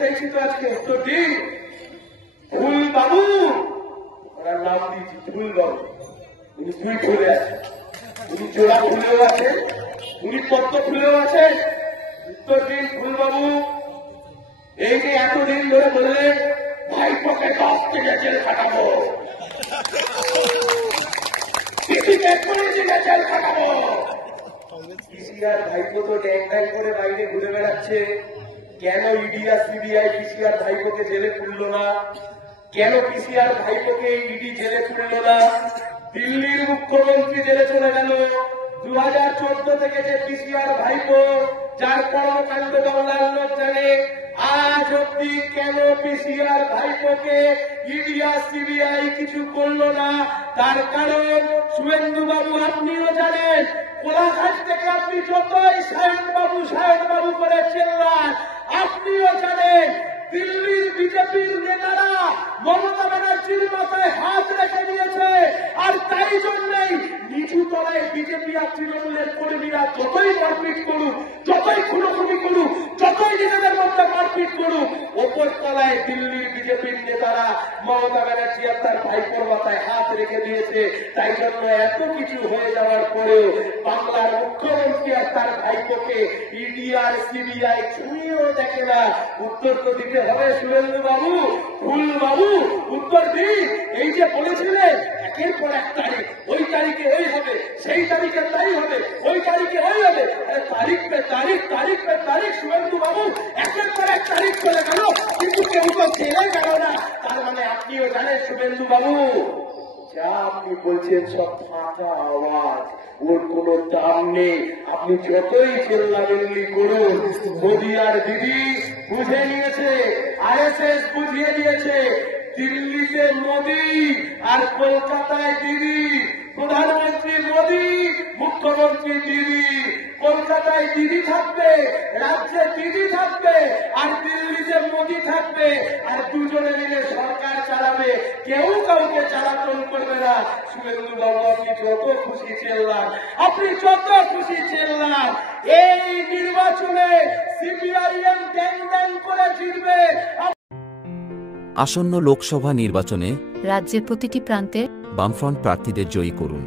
চাইছি তো আজকে উত্তর দিন। ফুল বাবু, ওনার নাম দিয়েছি ফুল বাবু। উনি দুই ফুলে আছেন, উনি জোড়া ফুলেও আছেন, উনি পদ্ম ফুলেও আছেন। উত্তর দিন ফুল বাবু। এই যে এতদিন ধরে বললেন ভাইপোকে 10 থেকে জেল খাটাবো, জেল খাটাবো, পিসিআর ভাইপো তো ড্যাং ড্যাং করে বাইরে ঘুরে বেড়াচ্ছে। কেন ইডি আর সিবিআই পিসিআর ভাইপোকে জেলে তুললো না? কেন পিসিআর ভাইপোকে ইডি জেলে তুললো না? দিল্লির মুখ্যমন্ত্রী জেলে চলে গেল। 2014 থেকে যে পিসিআর ভাইপো, যার কর্মকাণ্ড বাংলার লোক জানে, আজ অব্দি কেন পিসিআর ভাইপোকে ইডি আর সিবিআই কিছু করলো না? তার কারণ শুভেন্দু বাবু আপনিও জানেন, কোলাঘাট থেকে আপনি যতই সায়ন বাবু করে চেল্লান, আপনিও জানেন দিল্লির বিজেপির নেতারা মমতা ব্যানার্জির মাথায় হাত রেখে দিয়েছে। আর তাই জন্যই নিচু তলায় বিজেপি আর তৃণমূলের কর্মীরা যতই মারপিট করুক, যতই খুনোখুনি করুক, যতই নিজেদের মধ্যে মারপিট করুক, ওপর তলায় দিল্লির বিজেপির নেতারা মমতা ব্যানার্জি আর তার ভাইপোর মাথায় হাত রেখে দিয়েছে। তাই জন্য এত কিছু হয়ে যাওয়ার পরেও বাংলার মুখ্যমন্ত্রী আর তার ভাইপোকে ইডি আর সিবিআই ছুঁয়েও দেখে না। উত্তর তো দিতে হবে শুভেন্দু বাবু, ফুল বাবু, উত্তর দিন। এই যে বলেছিলেন একের পর এক তারিখ, ওই তারিখে ওই হবে, সেই তারিখে তাই হবে, ওই তারিখে ওই হবে, তারিখ পে তারিখ, তারিখ পে তারিখ। শুভেন্দু বাবু একের পর এক তারিখ চলে গেল, কিন্তু কেউ তো ছেড়ে গেল না। তার মানে আপনিও জানেন শুভেন্দু বাবু, যা আপনি বলছেন সব ফাঁকা আওয়াজ, ওর কোনো দাম নেই। আপনি যতই চেল্লাবেল্লি করুন, মোদি আর দিদি বুঝে নিয়েছে, আরএসএস বুঝিয়ে দিয়েছে। দিল্লিতে মোদি আর কলকাতায় দিদি, প্রধানমন্ত্রী মোদি, মুখ্যমন্ত্রী দিদি। কলকাতায় দিদি থাকবে, রাজ্যে দিদি থাকবে, আর দিল্লিতে মোদি থাকবে, আর দুজনে মিলে সরকার চালাবে। কেউ কাউকে চালাতন করবে না। শুভেন্দু বাবু আপনি যত খুশি চেল্লান, আপনি যত খুশি চেল্লান, এই নির্বাচনে সিপিআইএম ড্যাং ড্যাং করে জিতবে। আসন্ন লোকসভা নির্বাচনে রাজ্যের প্রতিটি প্রান্তে বামফ্রন্ট প্রার্থীদের জয়ী করুন।